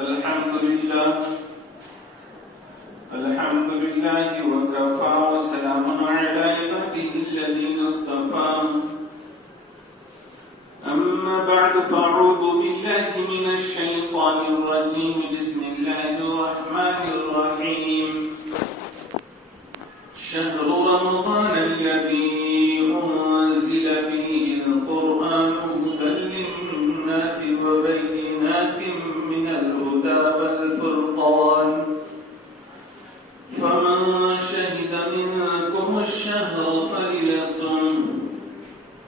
الحمد لله وكفى وسلام على عباده الذين اصطفى أما بعد فأعوذ بالله من الشيطان الرجيم بسم الله الرحمن الرحيم شهر رمضان الذي أنزل فيه القرآن هدى للناس وبينات من الهدى والفرقان فمن شهد منكم الشهر فليصم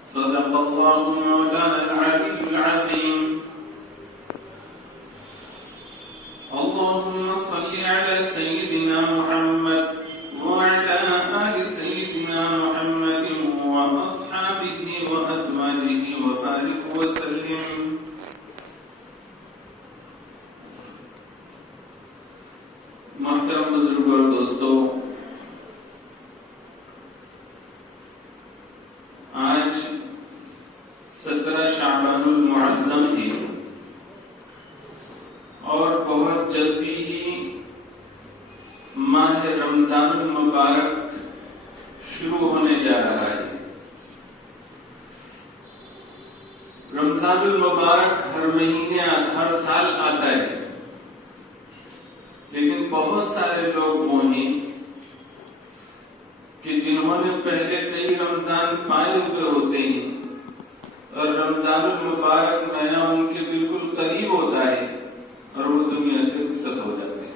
صدق الله مولانا العلي العظيم اللهم صل على سيدنا محمد وعلى آل سيدنا محمد وأصحابه وأزواجه وبارك وسلم. محترم بزرگوں اور دوستوں، آج 17 شعبان المعظم ہے اور بہت جلدی ہی ماہ رمضان المبارک شروع ہونے جا رہا ہے. رمضان المبارک ہر مہینے ہر سال آتا ہے، لیکن بہت سارے لوگ وہ ہیں کہ جنہوں نے پہلے کئی رمضان پائے ہوئے ہوتے ہیں اور رمضان المبارک نیا ان کے بالکل قریب ہوتا ہے اور وہ دنیا سے رخصت ہو جاتے ہیں.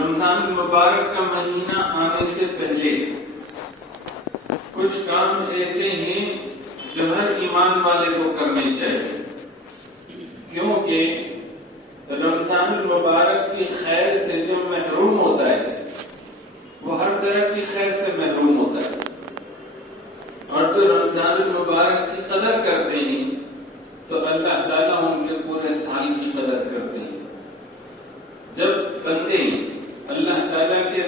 رمضان المبارک کا مہینہ آنے سے پہلے کچھ کام ایسے ہیں جو ہر ایمان والے کو کرنے چاہیے، کیونکہ رمضان المبارک کی خیر سے جو محروم ہوتا ہے وہ ہر طرح کی خیر سے محروم ہوتا ہے، اور جو رمضان المبارک کی قدر کرتے ہیں تو اللہ تعالیٰ ان کے پورے سال کی قدر کرتے ہیں. جب بندے اللہ تعالیٰ کے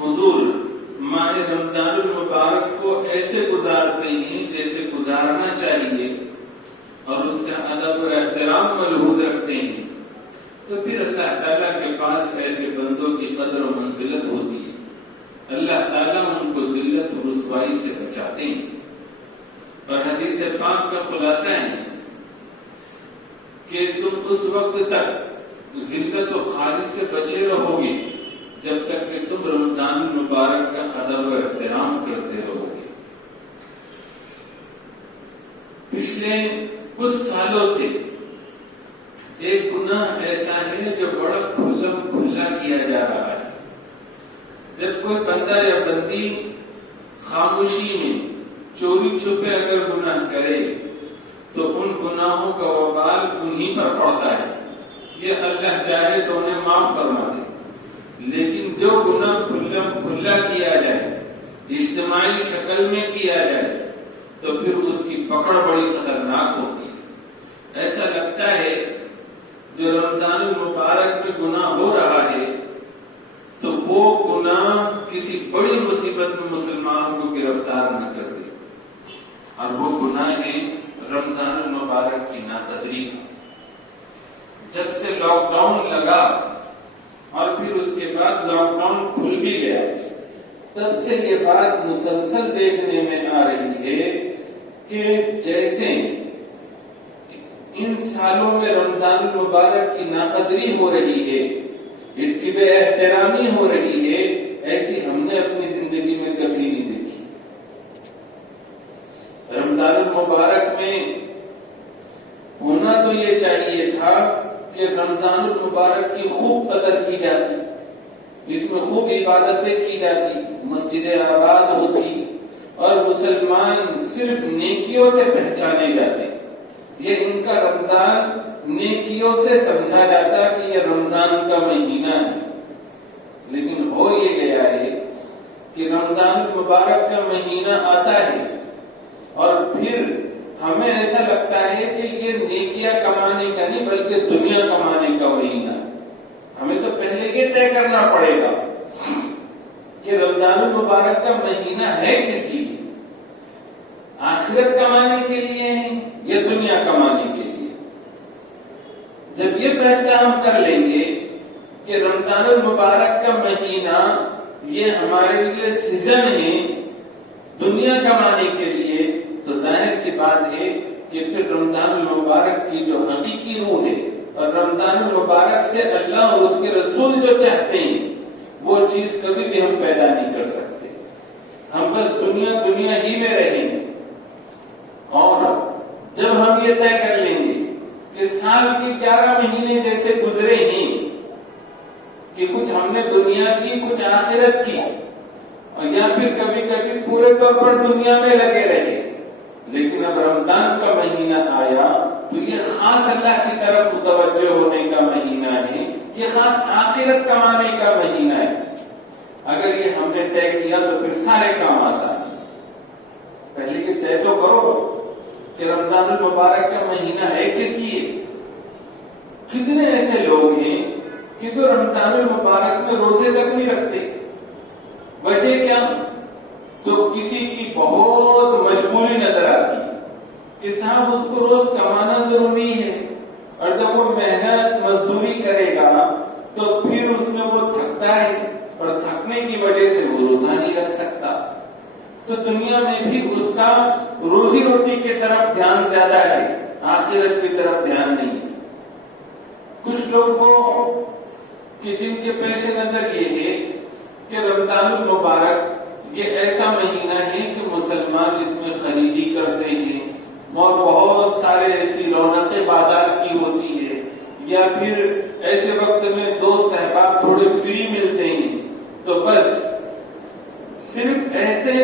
حضور ماہ رمضان المبارک کو ایسے گزارتے ہیں جیسے گزارنا چاہیے اور اس کا ادب و احترام ملحوظ رکھتے ہیں، تو پھر اللہ تعالیٰ کے پاس ایسے بندوں کی قدر و منزلت ہوتی ہے. اللہ تعالیٰ ان کو ذلت و رسوائی سے بچاتے ہیں. اور حدیث پاک کا خلاصہ ہے کہ تم اس وقت تک ذلت و خاری سے بچے رہو گے جب تک کہ تم رمضان المبارک کا ادب و احترام کرتے رہو گے. پچھلے کچھ سالوں سے ایک گناہ ایسا ہے جو بڑا کھلم کھلا کیا جا رہا ہے. جب کوئی بندہ یا بندی خاموشی میں چوری چھپے اگر گناہ کرے تو ان گناہوں کا وبال انہی پر پڑتا ہے. یہ اللہ چاہے تو انہیں معاف فرما دے، لیکن جو گناہ کھلم کھلا کیا جائے، اجتماعی شکل میں کیا جائے، تو پھر اس کی پکڑ بڑی خطرناک ہوتی ہے. ایسا لگتا ہے جو رمضان المبارک میں گناہ ہو رہا ہے تو وہ گناہ کسی بڑی مصیبت میں مسلمانوں کو گرفتار نہ کر دے، اور وہ گناہ ہے رمضان المبارک کی ناقدری. جب سے لاک ڈاؤن لگا اور پھر اس کے بعد لاک ڈاؤن کھل بھی گیا، تب سے یہ بات مسلسل دیکھنے میں آ رہی ہے کہ جیسے ان سالوں میں رمضان المبارک کی ناقدری ہو رہی ہے، اس کی بے احترامی ہو رہی ہے، ایسی ہم نے اپنی زندگی میں کبھی نہیں دیکھی. رمضان المبارک میں ہونا تو یہ چاہیے تھا کہ رمضان المبارک کی خوب قدر کی جاتی، اس میں خوب عبادتیں کی جاتی، مسجدیں آباد ہوتی اور مسلمان صرف نیکیوں سے پہچانے جاتے. یہ ان کا رمضان نیکیوں سے سمجھا جاتا کہ یہ رمضان کا مہینہ ہے. لیکن ہو یہ گیا ہے کہ رمضان المبارک کا مہینہ آتا ہے اور پھر ہمیں ایسا لگتا ہے کہ یہ نیکیاں کمانے کا نہیں بلکہ دنیا کمانے کا مہینہ ہے. ہمیں تو پہلے یہ طے کرنا پڑے گا کہ رمضان المبارک کا مہینہ ہے کس لیے، آخرت کمانے کے لیے ہے یا دنیا کمانے کے لیے. جب یہ فیصلہ ہم کر لیں گے کہ رمضان المبارک کا مہینہ یہ ہمارے لیے سیزن ہے دنیا کمانے کے لیے، تو ظاہر سی بات ہے کہ پھر رمضان المبارک کی جو حقیقی روح ہے اور رمضان المبارک سے اللہ اور اس کے رسول جو چاہتے ہیں وہ چیز کبھی بھی ہم پیدا نہیں کر سکتے. ہم بس دنیا ہی میں رہیں گے. اور جب ہم یہ طے کر لیں گے کہ سال کے 11 مہینے جیسے گزرے ہیں کہ کچھ ہم نے دنیا کی کچھ آخرت کی، اور یا پھر کبھی کبھی پورے طور پر دنیا میں لگے رہے، لیکن اب رمضان کا مہینہ آیا تو یہ خاص اللہ کی طرف متوجہ ہونے کا مہینہ ہے، یہ خاص آخرت کمانے کا مہینہ ہے. اگر یہ ہم نے طے کیا تو پھر سارے کام آسان ہیں. پہلے یہ طے تو کرو کہ رمضان المبارک کا مہینہ ہے کس لیے. کتنے ایسے لوگ ہیں کہ جو رمضان المبارک میں روزے تک نہیں رکھتے. وجہ کیا؟ تو کسی کی بہت مجبوری نظر آتی کہ صاحب اس کو روز کمانا ضروری ہے، اور جب وہ محنت مزدوری کرے گا تو پھر اس میں وہ تھکتا ہے، اور تھکنے کی وجہ سے وہ روزہ نہیں رکھ سکتا. تو دنیا میں بھی اس کا روزی روٹی کی طرف دھیان زیادہ ہے، آخرت کی طرف دھیان نہیں. کچھ لوگ کو کہ جن کے پیش نظر یہ ہے کہ رمضان المبارک یہ ایسا مہینہ ہے کہ مسلمان اس میں خریدی کرتے ہیں اور بہت سارے ایسی رونقیں بازار کی ہوتی ہے، یا پھر ایسے وقت میں دوست احباب تھوڑے فری ملتے ہیں، تو بس صرف ایسے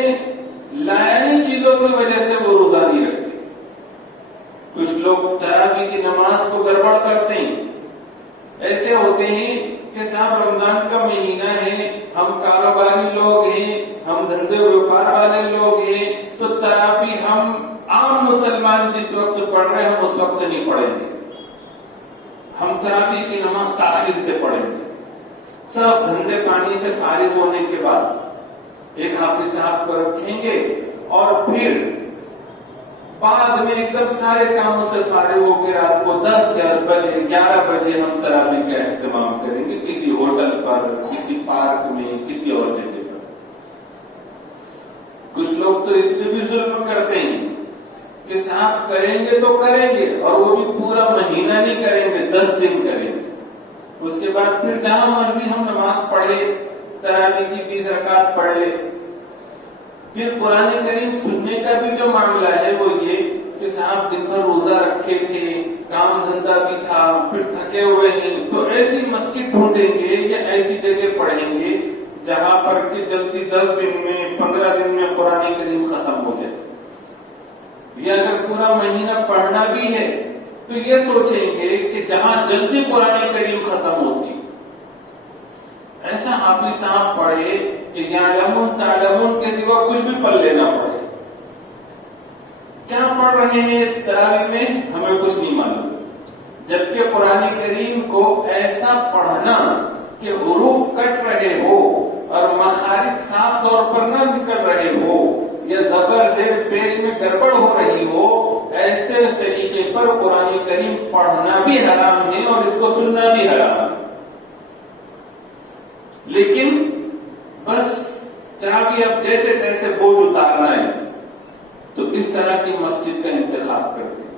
لائنی چیزوں کی وجہ سے وہ روزہ نہیں رکھتے. کچھ لوگ تراویح کی نماز کو گڑبڑ کرتے ہیں. ایسے ہوتے ہیں کہ صاحب رمضان کا مہینہ ہے، ہم کاروباری لوگ ہیں، ہم دھندے ویوپار والے لوگ ہیں، تو تراویح ہم عام مسلمان جس وقت پڑھ رہے ہیں ہم اس وقت نہیں پڑھیں گے، ہم تراویح کی نماز تاخیر سے پڑھیں گے. سب دھندے پانی سے فارغ ہونے کے بعد ایک حافظ صاحب کو رکھیں گے، اور پھر بعد میں ایک دم سارے کاموں سے فارغ ہو کے رات کو 10 بجے 11 بجے ہم تراویح کا اہتمام کریں گے کسی ہوٹل پر، کسی پارک میں، کسی اور جگہ پر. کچھ لوگ تو اس میں بھی ظلم کرتے ہیں کہ صاحب کریں گے تو کریں گے، اور وہ بھی پورا مہینہ نہیں کریں گے، 10 دن کریں گے. اس کے بعد پھر جہاں مرضی ہم نماز پڑھے، تراویح کی 20 رکعت پڑھ لے. پھر قرآن کریم سننے کا بھی جو معاملہ ہے وہ یہ کہ صاحب دن بھر روزہ رکھے تھے، کام دھندا بھی تھا، پھر تھکے ہوئے ہیں، تو ایسی مسجد ڈھونڈیں گے یا ایسی جگہ پڑھیں گے جہاں پر کہ جلدی 10 دن میں 15 دن میں قرآن کریم ختم ہو جائے. یا اگر پورا مہینہ پڑھنا بھی ہے تو یہ سوچیں گے کہ جہاں جلدی قرآن کریم ختم ہوتی، ایسا حافظ صاحب پڑھے کہ یعلمون تعلمون کے سوا کچھ بھی پڑھ لینا پڑے. کیا پڑھ رہے ہیں تراویح میں ہمیں کچھ نہیں معلوم، جبکہ قرآن کریم کو ایسا پڑھنا کہ حروف کٹ رہے ہو اور مخارج صاف طور پر نہ نکل رہے ہو، یا زبر زیر پیش میں گڑبڑ ہو رہی ہو، ایسے طریقے پر قرآن کریم پڑھنا بھی حرام ہے اور اس کو سننا بھی حرام ہے. لیکن بس تراویح اب جیسے تیسے بوجھ اتارنا ہے تو اس طرح کی مسجد کا انتخاب کرتے ہیں.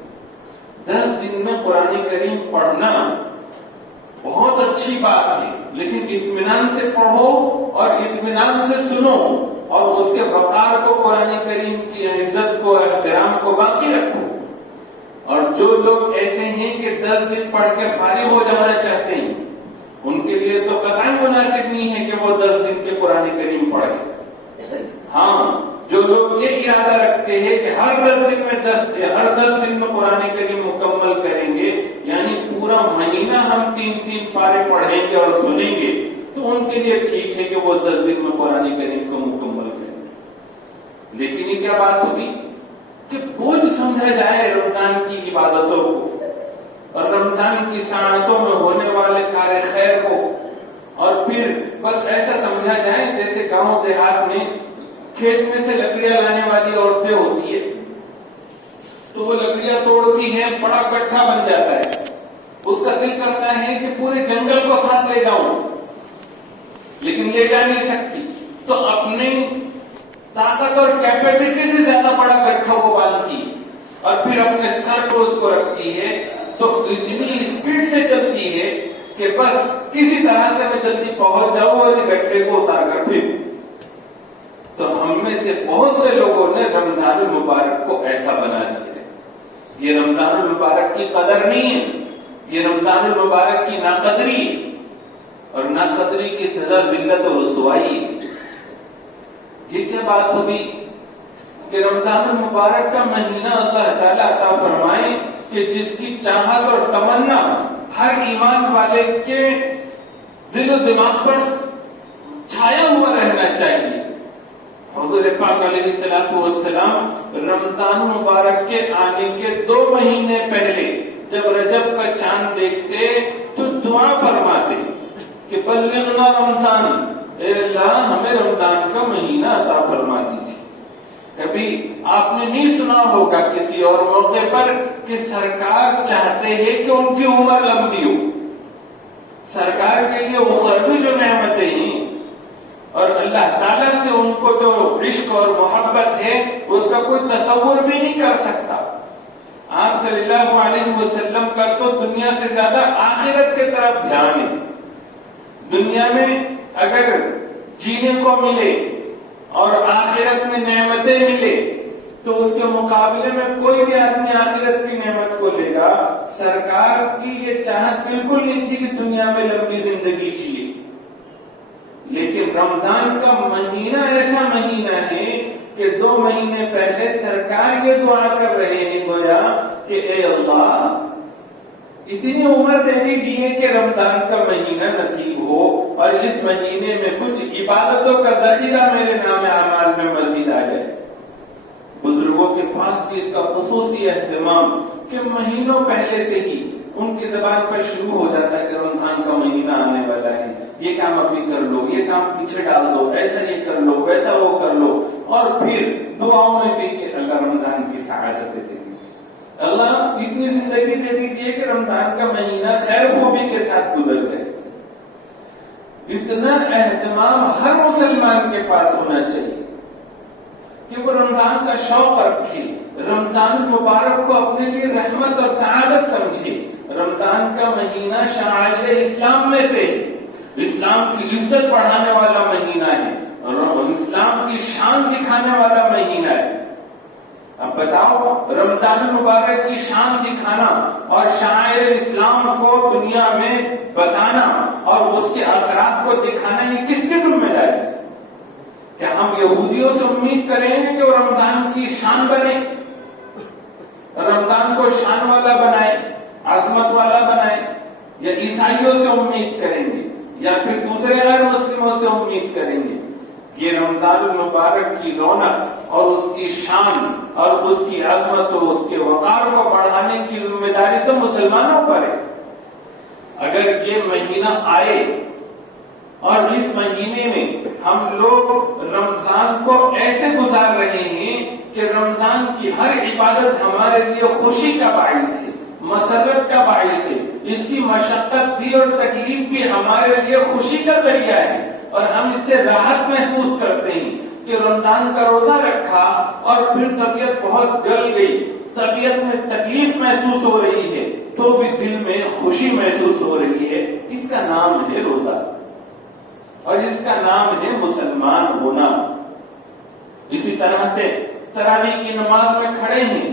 10 دن میں قرآن کریم پڑھنا بہت اچھی بات ہے، لیکن اطمینان سے پڑھو اور اطمینان سے سنو، اور اس کے وقار کو، قرآن کریم کی عزت کو، احترام کو باقی رکھو. اور جو لوگ ایسے ہیں کہ 10 دن پڑھ کے فارغ ہو جانا چاہتے ہیں، ان کے لیے تو قطعاً مناسب نہیں ہے کہ وہ 10 دن کے قرآن کریم پڑھیں. ہاں، جو لوگ یہ ارادہ رکھتے ہیں کہ ہر 10 دن میں قرآن کریم مکمل کریں گے، یعنی پورا مہینہ ہم 3 پارے پڑھیں گے اور سنیں گے، تو ان کے لیے ٹھیک ہے کہ وہ 10 دن میں قرآن کریم کو مکمل کریں گے. لیکن یہ کیا بات ہوگی کہ بوجھ سمجھا جائے رمضان کی عبادتوں کو اور رمضان کی ساعتوں میں ہونے والے کار خیر کو، اور پھر بس ایسا سمجھا جائے جیسے گاؤں دیہات میں کھیت میں سے لکڑیاں لانے والی عورتیں ہوتی ہے، تو وہ لکڑیاں توڑتی ہیں، بڑا گٹھا بن جاتا ہے، اس کا دل کرتا ہے کہ پورے جنگل کو ساتھ لے جاؤں، لیکن لے جا نہیں سکتی، تو اپنی طاقت اور کیپیسٹی سے زیادہ بڑا گٹھا کو بالتی اور پھر اپنے سر کو اس کو رکھتی ہے، تو اتنی اسپیڈ سے چلتی ہے کہ بس کسی طرح سے میں جلدی پہنچ جاؤں اور اس گٹھے کو اتار کر پھر. تو ہم میں سے بہت سے لوگوں نے رمضان المبارک کو ایسا بنا دیا ہے. یہ رمضان المبارک کی قدر نہیں ہے، یہ رمضان المبارک کی ناقدری ہے، اور ناقدری کی سزا ذلت و رسوائی ہے. یہ کیا بات ہوئی کہ رمضان المبارک کا مہینہ اللہ تعالیٰ عطا فرمائے کہ جس کی چاہت اور تمنا ہر ایمان والے کے دل و دماغ پر چھایا ہوا رہنا چاہیے. حضور پاک علیہ الصلوۃ والسلام رمضان مبارک کے آنے کے 2 مہینے پہلے جب رجب کا چاند دیکھتے تو دعا فرماتے کہ بلغنا رمضان، اے اللہ ہمیں رمضان کا مہینہ عطا فرما دیجیے. کبھی آپ نے نہیں سنا ہوگا کسی اور موقع پر کہ سرکار چاہتے ہیں کہ ان کی عمر لمبی ہو. سرکار کے لیے اخروی جو نعمتیں ہیں اور اللہ تعالیٰ سے ان کو جو عشق اور محبت ہے اس کا کوئی تصور بھی نہیں کر سکتا. آپ صلی اللہ علیہ وسلم کا تو دنیا سے زیادہ آخرت کی طرف دھیان ہے. دنیا میں اگر جینے کو ملے اور آخرت میں نعمتیں ملے تو اس کے مقابلے میں کوئی بھی آدمی آخرت کی نعمت کو لے گا. سرکار کی یہ چاہت بالکل نہیں تھی کہ دنیا میں لمبی زندگی چاہیے، لیکن رمضان کا مہینہ ایسا مہینہ ہے کہ 2 مہینے پہلے سرکار یہ دعا کر رہے ہیں گویا کہ اے اللہ اتنی عمر دے دیجیے کہ رمضان کا مہینہ نصیب ہو اور اس مہینے میں کچھ عبادتوں کا ذخیرہ میرے نام اعمال میں مزید آ جائے. بزرگوں کے پاس بھی اس کا خصوصی اہتمام کہ مہینوں پہلے سے ہی ان کی زبان پر شروع ہو جاتا ہے کہ رمضان کا مہینہ آنے والا ہے، یہ کام ابھی کر لو، یہ کام پیچھے ڈال دو، ایسا یہ کر لو، ویسا وہ کر لو، اور پھر دعاؤں میں بھی کہ اللہ رمضان کی سعادت دے دیجیے، اللہ اتنی زندگی دے دیجیے کہ رمضان کا مہینہ خیر خوبی کے ساتھ گزر جائے. اتنا اہتمام ہر مسلمان کے پاس ہونا چاہیے کہ وہ رمضان کا شوق رکھے، رمضان المبارک کو اپنے لیے رحمت اور سعادت سمجھے. رمضان کا مہینہ شعائر اسلام میں سے اسلام کی عزت بڑھانے والا مہینہ ہے اور اسلام کی شان دکھانے والا مہینہ ہے. اب بتاؤ، رمضان المبارک کی شان دکھانا اور شعائر اسلام کو دنیا میں بتانا اور اس کے اثرات کو دکھانا یہ کس کی ذمہ داری ہے؟ کیا ہم یہودیوں سے امید کریں گے کہ وہ رمضان کی شان بنے، رمضان کو شان والا بنائے، عظمت والا بنائے، یا عیسائیوں سے امید کریں گے یا پھر دوسرے غیر مسلموں سے امید کریں گے؟ یہ رمضان المبارک کی رونق اور اس کی شان اور اس کی عظمت اور اس کے وقار کو بڑھانے کی ذمہ داری تو مسلمانوں پر ہے. اگر یہ مہینہ آئے اور اس مہینے میں ہم لوگ رمضان کو ایسے گزار رہے ہیں کہ رمضان کی ہر عبادت ہمارے لیے خوشی کا باعث ہے، مسرت کا باعث ہے، اس کی مشقت بھی اور تکلیف بھی ہمارے لیے خوشی کا ذریعہ ہے اور ہم اس سے راحت محسوس کرتے ہیں کہ رمضان کا روزہ رکھا اور پھر طبیعت بہت گل گئی، طبیعت میں تکلیف محسوس ہو رہی ہے تو بھی دل میں خوشی محسوس ہو رہی ہے. اس کا نام ہے روزہ اور اس کا نام ہے مسلمان ہونا. اسی طرح سے تراویح کی نماز میں کھڑے ہیں،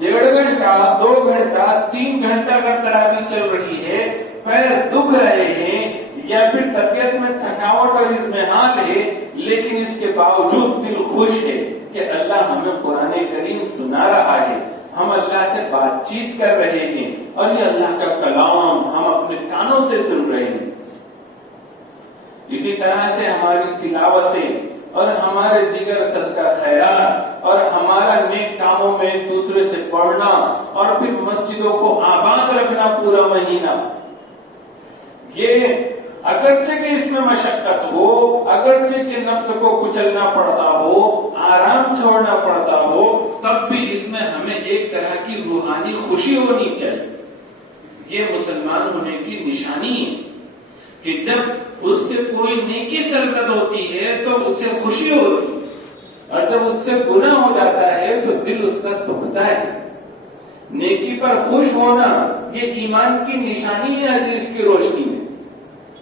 1.5 گھنٹہ 2 گھنٹہ 3 گھنٹہ اگر تراویح چل رہی ہے، پیر دکھ رہے ہیں یا پھر طبیعت میں تھکاوٹ اور اضمحال ہے، لیکن اس کے باوجود دل خوش ہے کہ اللہ ہمیں قرآن کریم سنا رہا ہے، ہم اللہ سے بات چیت کر رہے ہیں اور یہ اللہ کا کلام ہم اپنے کانوں سے سن رہے ہیں. اسی طرح سے ہماری تلاوتیں اور ہمارے دیگر صدقہ خیرات اور ہمارا نیک کاموں میں دوسرے سے پڑھنا اور پھر مسجدوں کو آباد رکھنا پورا مہینہ، یہ اگرچہ کہ اس میں مشقت ہو، اگرچہ کہ نفس کو کچلنا پڑتا ہو، آرام چھوڑنا پڑتا ہو، تب بھی اس میں ہمیں ایک طرح کی روحانی خوشی ہونی چاہیے. یہ مسلمان ہونے کی نشانی ہے کہ جب اس سے کوئی نیکی سرزد ہوتی ہے تو اسے خوشی ہوتی ہے، اور جب اس سے گناہ ہو جاتا ہے تو دل اس کا دکھتا ہے۔ نیکی پر خوش ہونا یہ ایمان کی نشانی ہے حدیث کی روشنی میں،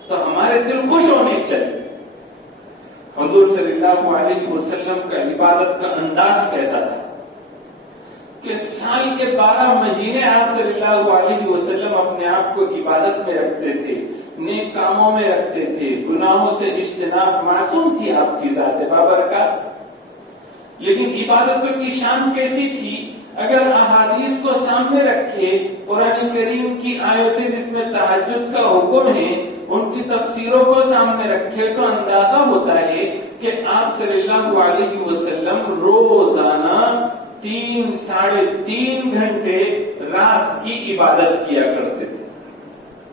تو ہمارے دل خوش ہونے چاہیے۔ حضور صلی اللہ علیہ وسلم کا عبادت کا انداز کیسا تھا کہ سال کے 12 مہینے آپ صلی اللہ علیہ وسلم اپنے آپ کو عبادت میں رکھتے تھے، نیک کاموں میں رکھتے تھے، گناہوں سے اجتناب، معصوم تھی آپ کی ذات بابرکات۔ لیکن عبادتوں کی شان کیسی تھی؟ اگر احادیث کو سامنے رکھے، قرآن کریم کی آیتیں جس میں تہجد کا حکم ہے ان کی تفسیروں کو سامنے رکھے تو اندازہ ہوتا ہے کہ آپ صلی اللہ علیہ وسلم روزانہ 3 ساڑھے 3 گھنٹے رات کی عبادت کیا کرتے تھے۔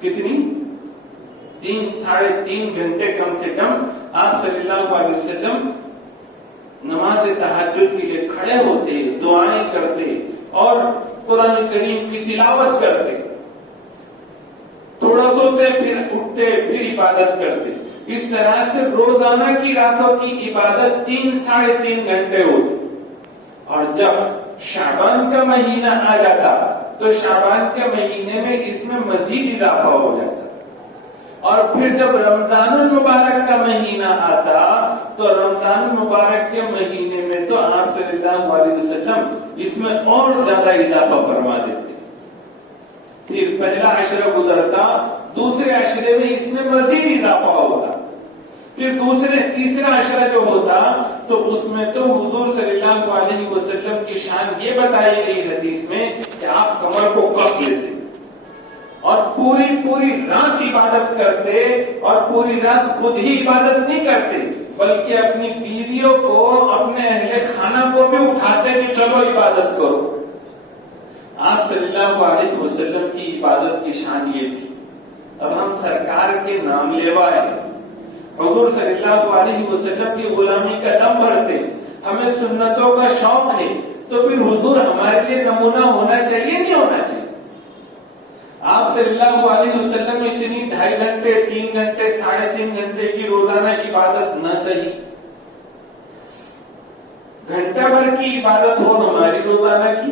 کتنی؟ 3 ساڑھے 3 گھنٹے کم سے کم آپ صلی اللہ علیہ وسلم نماز تہجد کے لیے کھڑے ہوتے، دعائیں کرتے اور قرآن کریم کی تلاوت کرتے، تھوڑا سوتے پھر اٹھتے پھر عبادت کرتے۔ اس طرح سے روزانہ کی راتوں کی عبادت 3 ساڑھے 3 گھنٹے ہوتی، اور جب شعبان کا مہینہ آ جاتا تو شعبان کے مہینے میں اس میں مزید اضافہ ہو جاتا، اور پھر جب رمضان المبارک کا مہینہ آتا تو رمضان المبارک کے مہینے میں تو آپ صلی اللہ علیہ وسلم اس میں اور زیادہ اضافہ فرما دیتے۔ پھر پہلا عشرہ گزرتا، دوسرے عشرے میں اس میں مزید اضافہ ہوتا، پھر تیسرا عشرہ جو ہوتا تو اس میں تو حضور صلی اللہ علیہ وسلم کی شان یہ بتائی گئی حدیث میں کہ آپ کمر کو کس لیتے اور پوری رات عبادت کرتے، اور پوری رات خود ہی عبادت نہیں کرتے بلکہ اپنی بیویوں کو، اپنے اہل خانہ کو بھی اٹھاتے کہ چلو عبادت کرو۔ آپ صلی اللہ علیہ وسلم کی عبادت کی شان یہ تھی۔ اب ہم سرکار کے نام لیوا ہے، حضور صلی اللہ علیہ وسلم کی غلامی کا دم بھرتے، ہمیں سنتوں کا شوق ہے، تو پھر حضور ہمارے لیے نمونہ ہونا چاہیے نہیں ہونا چاہیے؟ آپ صلی اللہ علیہ وسلم اتنی 2.5 گھنٹے 3 گھنٹے 3.5 گھنٹے کی روزانہ عبادت نہ صحیح، گھنٹہ بھر کی عبادت ہو ہماری روزانہ کی،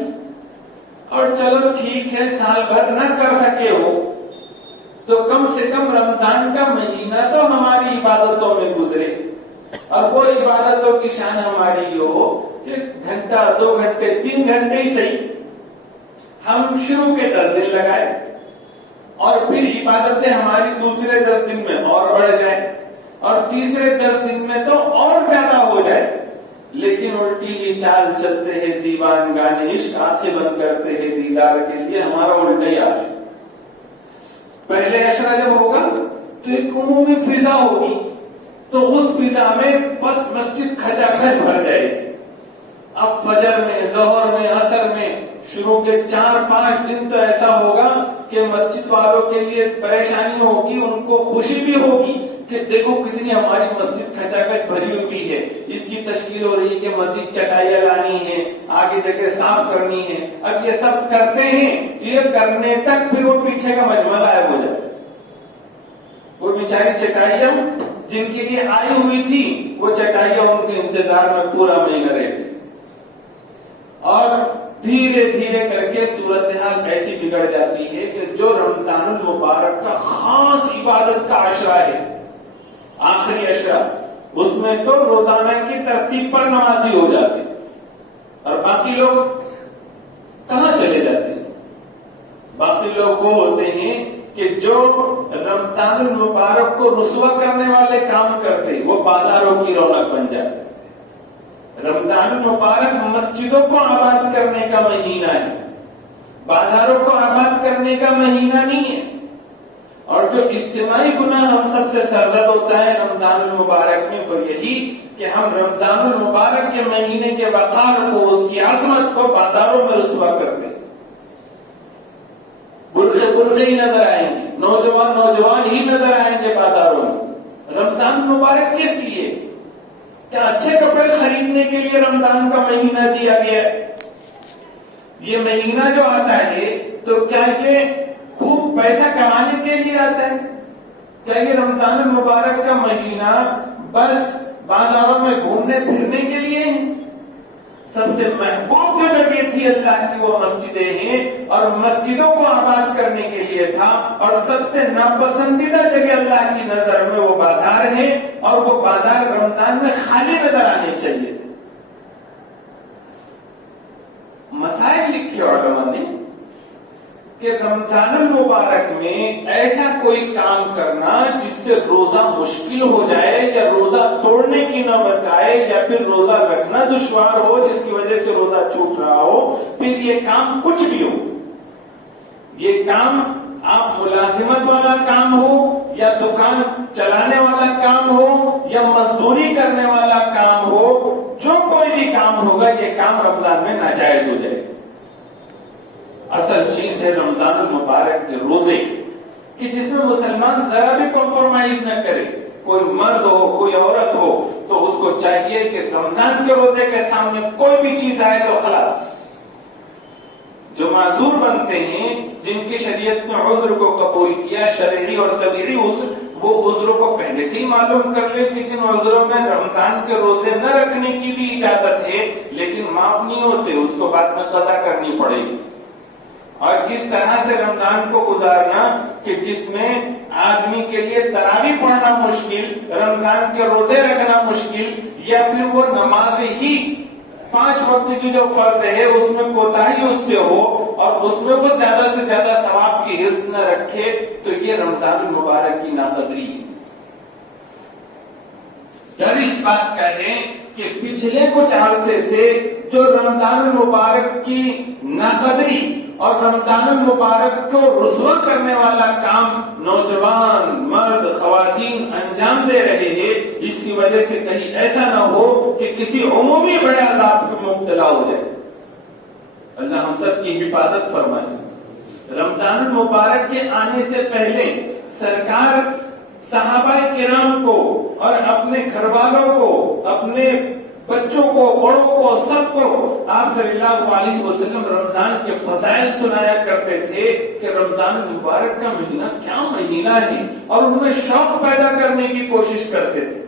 اور چلو ٹھیک ہے سال بھر نہ کر سکے ہو تو کم سے کم رمضان کا مہینہ تو ہماری عبادتوں میں گزرے، اور وہ عبادتوں کی شان ہماری یہ ہو کہ گھنٹہ 2 گھنٹے 3 گھنٹے ہی صحیح ہم شروع کے 10 دن لگائے، اور پھر عبادتیں ہماری دوسرے 10 دن میں اور بڑھ جائیں، اور تیسرے 10 دن میں تو اور زیادہ ہو جائے۔ لیکن الٹی ہی چال چلتے ہیں دیوان گانے عشق، آنکھیں بند کرتے ہیں دیدار کے لیے، ہمارا الٹا ہی حال ہے۔ پہلے عشرہ جب ہوگا تو ایک عمومی فضا ہوگی، تو اس فضا میں بس مسجد کھچا کھچ بھر جائے گی۔ اب فجر میں، ظہر میں، عصر میں شروع کے 4-5 دن تو ایسا ہوگا کہ مسجد والوں کے لیے پریشانی ہوگی، ان کو خوشی بھی ہوگی کہ دیکھو کتنی ہماری مسجد کھچا کھچ بھری ہوئی ہے، اس کی تشکیل ہو رہی ہے کہ مزید چٹائیاں لانی ہے، آگے جگہ صاف کرنی ہے۔ اب یہ سب کرتے ہیں، یہ کرنے تک پھر وہ پیچھے کا مجمع غائب ہو جائے، وہ بیچاری چٹائیاں جن کے لیے آئی ہوئی تھی وہ چٹائیاں ان کے انتظار میں پورا مہینہ رہتی، اور دھیرے دھیرے کر کے صورتحال ایسی بگڑ جاتی ہے کہ جو رمضان المبارک کا خاص عبادت کا عشرہ ہے، آخری عشرہ، اس میں تو روزانہ کی ترتیب پر نمازی ہو جاتے، اور باقی لوگ کہاں چلے جاتے ہیں؟ باقی لوگ وہ ہوتے ہیں کہ جو رمضان المبارک کو رسوا کرنے والے کام کرتے، وہ بازاروں کی رونق بن جاتے۔ رمضان المبارک مسجدوں کو آباد کرنے کا مہینہ ہے، بازاروں کو آباد کرنے کا مہینہ نہیں ہے۔ اور جو اجتماعی گناہ ہم سب سے سرزد ہوتا ہے رمضان المبارک میں، وہ یہی کہ ہم رمضان المبارک کے مہینے کے وقار کو، اس کی عظمت کو بازاروں میں رسوا کرتے، برقعے ہی نظر آئیں گے، نوجوان ہی نظر آئیں گے بازاروں میں۔ رمضان المبارک کس لیے؟ کیا اچھے کپڑے خریدنے کے لیے رمضان کا مہینہ دیا گیا ہے؟ یہ مہینہ جو آتا ہے تو کیا یہ خوب پیسہ کمانے کے لیے آتا ہے؟ کیا یہ رمضان المبارک کا مہینہ بس بازاروں میں گھومنے پھرنے کے لیے ہے؟ سب سے محبوب جو جگہ تھی اللہ کی وہ مسجدیں ہیں، اور مسجدوں کو آباد کرنے کے لیے تھا، اور سب سے ناپسندیدہ جگہ اللہ کی نظر میں وہ بازار ہیں، اور وہ بازار رمضان میں خالی نظر آنے چاہیے تھے۔ مسائل لکھے علماء نے کہ رمضان المبارک میں ایسا کوئی کام کرنا جس سے روزہ مشکل ہو جائے، یا روزہ توڑنے کی نوبت آئے، یا پھر روزہ رکھنا دشوار ہو جس کی وجہ سے روزہ چھوٹ رہا ہو، پھر یہ کام کچھ بھی ہو، یہ کام آپ ملازمت والا کام ہو، یا دکان چلانے والا کام ہو، یا مزدوری کرنے والا کام ہو، جو کوئی بھی کام ہوگا یہ کام رمضان میں ناجائز ہو جائے۔ اصل چیز ہے رمضان المبارک کے روزے کہ جس میں مسلمان ذرا بھی کمپرومائز نہ کرے، کوئی مرد ہو کوئی عورت ہو تو اس کو چاہیے کہ رمضان کے روزے کے سامنے کوئی بھی چیز آئے تو خلاص۔ جو معذور بنتے ہیں، جن کی شریعت نے عذر کو قبول کیا، شرعی اور طبیعی عذر، وہ عذروں کو پہلے سے ہی معلوم کر لے کہ جن عذروں میں رمضان کے روزے نہ رکھنے کی بھی اجازت ہے لیکن معاف نہیں ہوتے، اس کو بعد میں قضا کرنی پڑے گی۔ اور اس طرح سے رمضان کو گزارنا کہ جس میں آدمی کے لیے تراویح پڑھنا مشکل، رمضان کے روزے رکھنا مشکل، یا پھر وہ نماز ہی 5 وقت کی جو فرض ہے اس میں کوتاہی اس سے ہو اور اس میں وہ زیادہ سے زیادہ ثواب کی حرص نہ رکھے، تو یہ رمضان المبارک کی ناقدری ہے۔ ڈر اس بات کا ہے کہ پچھلے کچھ عرصے سے جو رمضان المبارک کی ناقدری اور رمضان المبارک کو رسوا کرنے والا کام نوجوان مرد خواتین انجام دے رہے ہیں، اس کی وجہ سے کہیں ایسا نہ ہو کہ کسی عمومی بڑے عذاب میں مبتلا ہو جائے۔ اللہ ہم سب کی حفاظت فرمائے۔ رمضان المبارک کے آنے سے پہلے سرکار صحابہ کرام کو اور اپنے گھر والوں کو، اپنے بچوں کو، بڑوں کو، سب کو آپ صلی اللہ علیہ وسلم رمضان کے فضائل سنایا کرتے تھے کہ رمضان المبارک کا مہینہ کیا مہینہ ہے، اور ان میں شوق پیدا کرنے کی کوشش کرتے تھے۔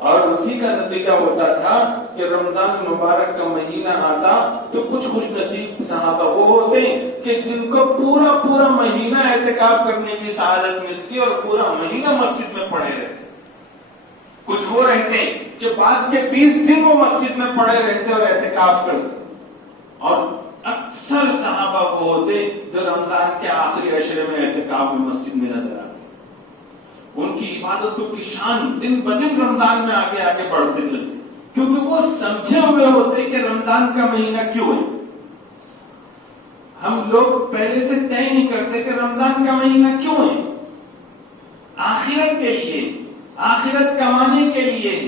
اور اسی کا نتیجہ ہوتا تھا کہ رمضان المبارک کا مہینہ آتا تو کچھ خوش نصیب صحابہ وہ ہوتے کہ جن کو پورا پورا مہینہ اعتکاف کرنے کی سعادت ملتی اور پورا مہینہ مسجد میں پڑے رہتے۔ کچھ وہ رہتے کہ بعد کے 20 دن وہ مسجد میں پڑے رہتے اور اعتکاف کرتے، اور اکثر صحابہ وہ ہوتے جو رمضان کے آخری عشرے میں اعتکاف میں مسجد میں نظر آتے۔ ان کی عبادتوں کی شان دن بدن رمضان میں آگے آگے بڑھتے چلتے، کیونکہ وہ سمجھے ہوئے ہوتے کہ رمضان کا مہینہ کیوں ہے۔ ہم لوگ پہلے سے طے نہیں کرتے کہ رمضان کا مہینہ کیوں ہے۔ آخرت کے لیے، آخرت کمانے کے لیے،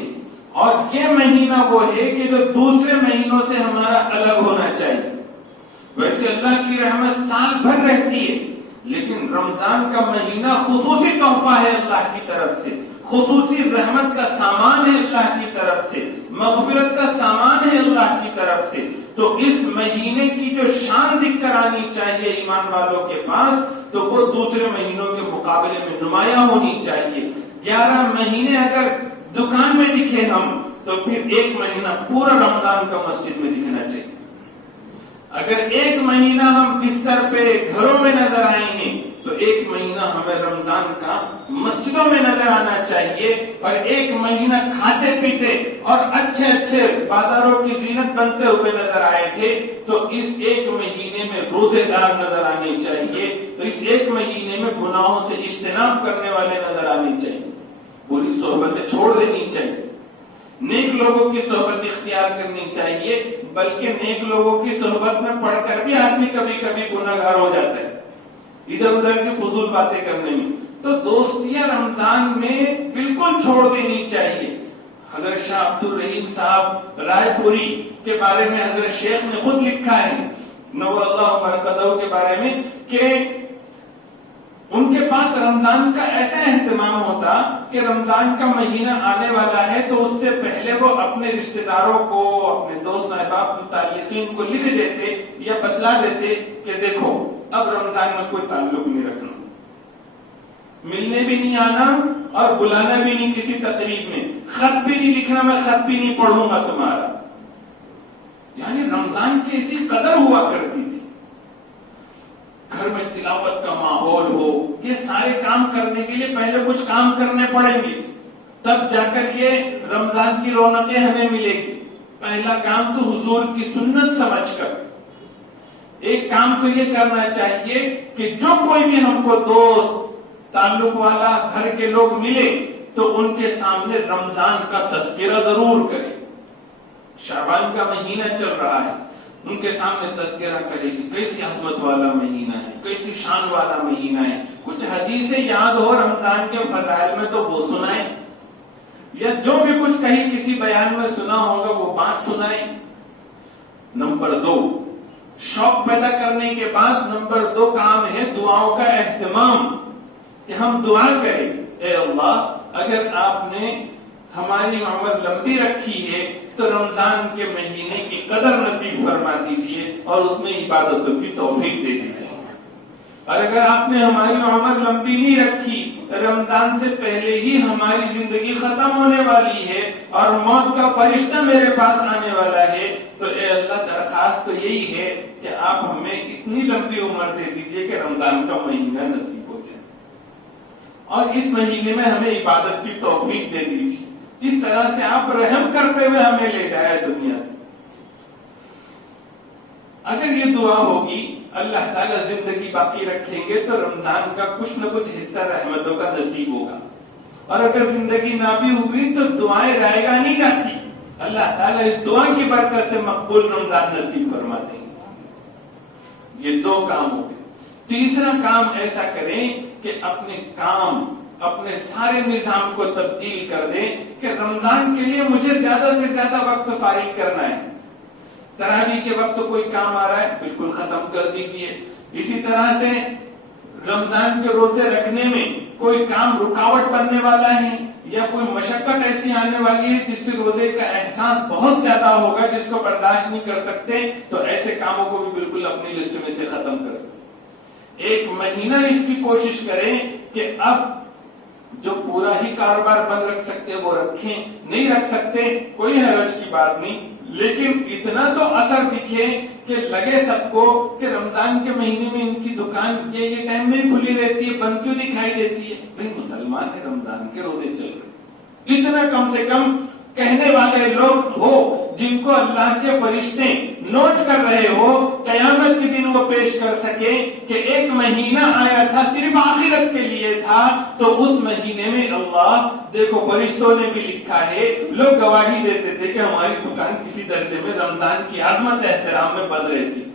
اور یہ مہینہ وہ ہے کہ جو دوسرے مہینوں سے ہمارا الگ ہونا چاہیے۔ ویسے اللہ کی رحمت سال بھر رہتی ہے، لیکن رمضان کا مہینہ خصوصی تحفہ ہے اللہ کی طرف سے، خصوصی رحمت کا سامان ہے اللہ کی طرف سے، مغفرت کا سامان ہے اللہ کی طرف سے۔ تو اس مہینے کی جو شان دکھ کر آنی چاہیے ایمان والوں کے پاس، تو وہ دوسرے مہینوں کے مقابلے میں نمایاں ہونی چاہیے۔ 11 مہینے اگر دکان میں دکھے ہم، تو پھر 1 مہینہ پورا رمضان کا مسجد میں دکھنا چاہیے۔ اگر 1 مہینہ ہم بستر پہ گھروں میں نظر آئے ہیں، تو 1 مہینہ ہمیں رمضان کا مسجدوں میں نظر آنا چاہیے، اور 1 مہینہ کھاتے پیتے اور اچھے اچھے بازاروں کی زینت بنتے ہوئے نظر آئے تھے، تو اس 1 مہینے میں روزے دار نظر آنے چاہیے، تو اس 1 مہینے میں گناہوں سے اجتناب کرنے والے نظر آنے چاہیے، بری صحبتیں چھوڑ دینی چاہیے، نیک لوگوں کی صحبت اختیار کرنی چاہیے، بلکہ نیک لوگوں کی صحبت میں پڑھ کر بھی آدمی کبھی کبھی گناہگار ہو جاتا ہے ادھر ادھر کی فضول باتیں کرنے میں۔ تو دوستیاں رمضان میں بالکل چھوڑ دینی چاہیے۔ حضرت شاہ عبد الرحیم صاحب رائے پوری کے بارے میں حضرت شیخ نے خود لکھا ہے، نور اللہ برکتہ کے بارے میں، کہ ان کے پاس رمضان کا ایسا اہتمام ہوتا کہ رمضان کا مہینہ آنے والا ہے تو اس سے پہلے وہ اپنے رشتہ داروں کو، اپنے دوست احباب متعلقین کو لکھ دیتے یا بتلا دیتے کہ دیکھو اب رمضان میں کوئی تعلق نہیں رکھنا، ملنے بھی نہیں آنا اور بلانا بھی نہیں کسی تقریب میں، خط بھی نہیں لکھنا، میں خط بھی نہیں پڑھوں گا تمہارا. یعنی رمضان کی ایسی قدر ہوا کرتی تھی. گھر میں تلاوت کا ماحول ہو، یہ سارے کام کرنے کے لیے پہلے کچھ کام کرنے پڑیں گے، تب جا کر یہ رمضان کی رونقیں ہمیں ملے گی. پہلا کام تو حضور کی سنت سمجھ کر ایک کام تو یہ کرنا چاہیے کہ جو کوئی بھی ہم کو دوست تعلق والا گھر کے لوگ ملے تو ان کے سامنے رمضان کا تذکرہ ضرور کرے. شعبان کا مہینہ چل رہا ہے، ان کے سامنے تذکرہ کرے گی کیسی عظمت والا مہینہ ہے، کیسی شان والا مہینہ ہے. کچھ حدیثیں یاد ہو رمضان کے فضائل میں تو وہ سنائیں، یا جو بھی کچھ کہیں کسی بیان میں سنا ہوگا وہ بات سنائیں. نمبر 2، شوق پیدا کرنے کے بعد نمبر 2 کام ہے دعاؤں کا اہتمام، کہ ہم دعا کریں اے اللہ اگر آپ نے ہماری عمر لمبی رکھی ہے تو رمضان کے مہینے کی قدر نصیب فرما دیجئے اور اس میں عبادتوں کی توفیق دے دیجئے. اور اگر آپ نے ہماری عمر لمبی نہیں رکھی، رمضان سے پہلے ہی ہماری زندگی ختم ہونے والی ہے اور موت کا فرشتہ میرے پاس آنے والا ہے، تو اے اللہ درخواست تو یہی ہے کہ آپ ہمیں اتنی لمبی عمر دے دیجئے کہ رمضان کا مہینہ نصیب ہو جائے اور اس مہینے میں ہمیں عبادت کی توفیق دے دیجئے. اس طرح سے آپ رحم کرتے ہوئے ہمیں لے جائے دنیا سے. اگر یہ دعا ہوگی اللہ تعالیٰ زندگی باقی رکھیں گے تو رمضان کا کچھ نہ کچھ حصہ رحمتوں کا نصیب ہوگا. اور اگر زندگی نہ بھی ہوئی تو دعائیں رائے گا نہیں جاتی، اللہ تعالیٰ اس دعا کی برکت سے مقبول رمضان نصیب فرما دیں گے. یہ 2 کام ہو گئے. تیسرا کام ایسا کریں کہ اپنے کام، اپنے سارے نظام کو تبدیل کر دیں کہ رمضان کے لیے مجھے زیادہ سے زیادہ وقت فارغ کرنا ہے. تراویح کے وقت کوئی کام آ رہا ہے بالکل ختم کر دیجئے. اسی طرح سے رمضان کے روزے رکھنے میں کوئی کام رکاوٹ بننے والا ہے یا کوئی مشقت ایسی آنے والی ہے جس سے روزے کا احساس بہت زیادہ ہوگا جس کو برداشت نہیں کر سکتے، تو ایسے کاموں کو بھی بالکل اپنی لسٹ میں سے ختم کر دیں. 1 مہینہ اس کی کوشش کریں کہ اب جو پورا ہی کاروبار بند رکھ سکتے وہ رکھیں، نہیں رکھ سکتے کوئی حرج کی بات نہیں، لیکن اتنا تو اثر دکھے کہ لگے سب کو کہ رمضان کے مہینے میں ان کی دکان یہ ٹائم میں کھلی رہتی ہے، بند کیوں دکھائی دیتی ہے؟ بھائی مسلمان ہے، رمضان کے روزے چل رہے. اتنا کم سے کم کہنے والے لوگ ہو جن کو اللہ کے فرشتے نوٹ کر رہے ہو، قیامت کے دن وہ پیش کر سکے کہ 1 مہینہ آیا تھا صرف آخرت کے لیے تھا، تو اس مہینے میں اللہ دیکھو فرشتوں نے بھی لکھا ہے، لوگ گواہی دیتے تھے کہ ہماری دکان کسی درجے میں رمضان کی عظمت احترام میں بند رہتی تھی.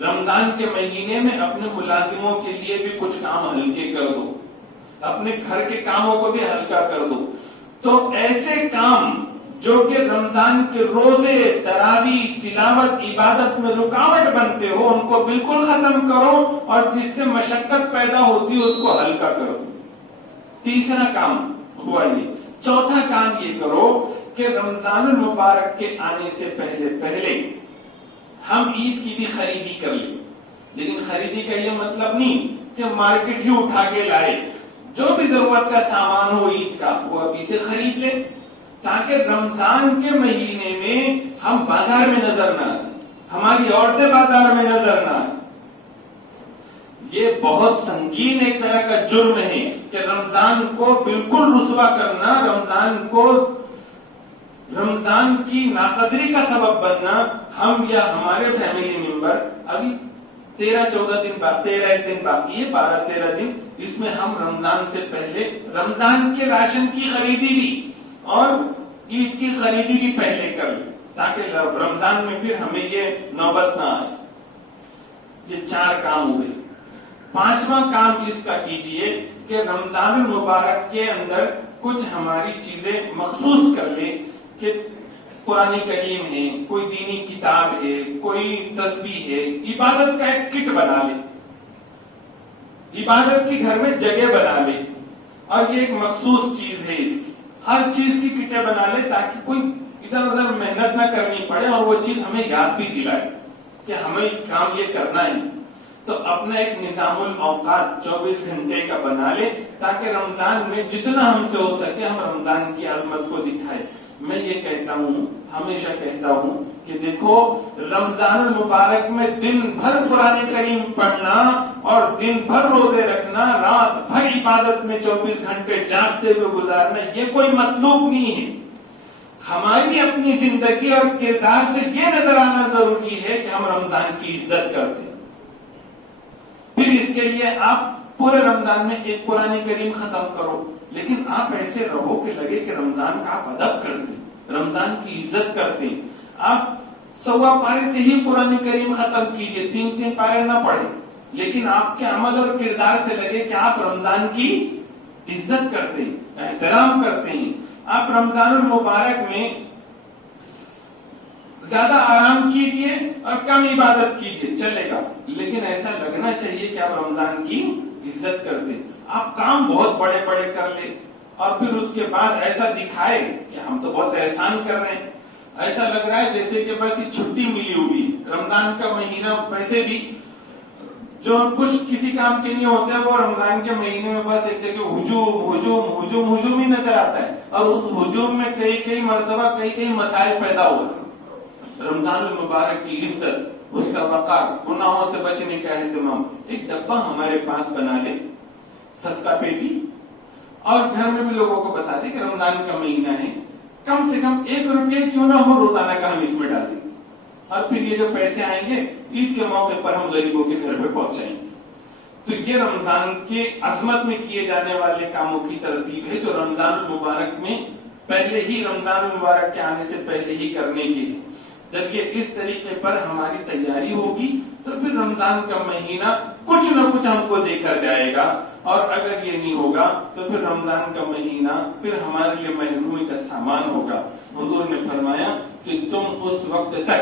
رمضان کے مہینے میں اپنے ملازموں کے لیے بھی کچھ کام ہلکے کر دو، اپنے گھر کے کاموں کو بھی ہلکا کر دو. تو ایسے کام جو کہ رمضان کے روزے، تراویح، تلاوت، عبادت میں رکاوٹ بنتے ہو ان کو بالکل ختم کرو اور جس سے مشقت پیدا ہوتی ہے اس کو ہلکا کرو. تیسرا کام ہوا یہ. چوتھا کام یہ کرو کہ رمضان المبارک کے آنے سے پہلے ہم عید کی بھی خریدی کر لیں. لیکن خریدی کا یہ مطلب نہیں کہ مارکیٹ ہی اٹھا کے لائے، جو بھی ضرورت کا سامان ہو عید کا وہ ابھی سے خرید لیں تاکہ رمضان کے مہینے میں ہم بازار میں نظر نہ آئیں، ہماری عورتیں بازار میں نظر نہ آئیں. یہ بہت سنگین ایک طرح کا جرم ہے کہ رمضان کو بالکل رسوا کرنا، رمضان کی ناقدری کا سبب بننا. ہم یا ہمارے فیملی ممبر ابھی 13-14 دن باقی، 13 دن باقی ہے، 12-13 دن، اس میں ہم رمضان سے پہلے رمضان کے راشن کی خریدی بھی اور عید کی خریدی بھی پہلے کر لیں تاکہ رمضان میں پھر ہمیں یہ نوبت نہ آئے. یہ 4 کام ہوئے. 5واں کام اس کا کیجئے کہ رمضان المبارک کے اندر کچھ ہماری چیزیں مخصوص کر لیں کہ قرآن کریم ہے، کوئی دینی کتاب ہے، کوئی تسبیح ہے، عبادت کا ایک کٹ بنا لے، عبادت کی گھر میں جگہ بنا لے. اور یہ ایک مخصوص چیز ہے، اس کی ہر چیز کی کٹیں بنا لے تاکہ کوئی ادھر ادھر محنت نہ کرنی پڑے اور وہ چیز ہمیں یاد بھی دلائے کہ ہمیں کام یہ کرنا ہے. تو اپنا ایک نظام الاوقات 24 گھنٹے کا بنا لے تاکہ رمضان میں جتنا ہم سے ہو سکے ہم رمضان کی عظمت کو دکھائے. میں یہ کہتا ہوں، ہمیشہ کہتا ہوں کہ دیکھو رمضان المبارک میں دن بھر قرآن کریم پڑھنا اور دن بھر روزے رکھنا، رات بھر عبادت میں 24 گھنٹے جاگتے ہوئے گزارنا، یہ کوئی مطلوب نہیں ہے. ہماری اپنی زندگی اور کردار سے یہ نظر آنا ضروری ہے کہ ہم رمضان کی عزت کرتے ہیں. پھر اس کے لیے آپ پورے رمضان میں ایک قرآن کریم ختم کرو، لیکن آپ ایسے رہو کہ لگے کہ رمضان کا آپ ادب کرتے ہیں، رمضان کی عزت کرتے ہیں. آپ 1.25 پارے سے ہی قرآن کریم ختم کیجئے، 3 پارے نہ پڑھیں، لیکن آپ کے عمل اور کردار سے لگے کہ آپ رمضان کی عزت کرتے ہیں، احترام کرتے ہیں. آپ رمضان المبارک میں زیادہ آرام کیجئے اور کم عبادت کیجئے، چلے گا، لیکن ایسا لگنا چاہیے کہ آپ رمضان کی عزت کرتے ہیں. آپ کام بہت بڑے بڑے کر لیں اور پھر اس کے بعد ایسا دکھائے کہ ہم تو بہت احسان کر رہے ہیں. ایسا لگ رہا ہے جیسے کہ بس یہ چھٹی ملی ہوئی ہے. رمضان کا مہینہ ویسے بھی جو کچھ کسی کام کے نہیں ہوتے وہ رمضان کے مہینے میں بس ایک جگہ ہجوم ہی نظر آتا ہے، اور اس ہجوم میں کئی مرتبہ کئی مسائل پیدا ہوتے ہیں. رمضان المبارک کی عزت، اس کا وقار، گناہوں سے بچنے کا اہتمام، ایک ڈبہ ہمارے پاس بنا لے، صدقہ پیٹی، اور گھر میں بھی لوگوں کو بتا دے کہ رمضان کا مہینہ ہے، کم سے کم 1 روپیہ کیوں نہ ہو روزانہ کا ہم اس میں ڈالیں، اور پھر یہ جو پیسے آئیں گے عید کے موقع پر ہم غریبوں کے گھر پہ پہنچائیں گے. تو یہ رمضان کے عظمت میں کیے جانے والے کاموں کی ترتیب ہے جو رمضان المبارک میں پہلے ہی، رمضان المبارک کے آنے سے پہلے ہی کرنے کی ہے. جب یہ اس طریقے پر ہماری تیاری ہوگی تو پھر رمضان کا مہینہ کچھ نہ کچھ ہم کو دے کر جائے گا، اور اگر یہ نہیں ہوگا تو پھر رمضان کا مہینہ پھر ہمارے لیے محرومی کا سامان ہوگا. حضور نے فرمایا کہ تم اس وقت تک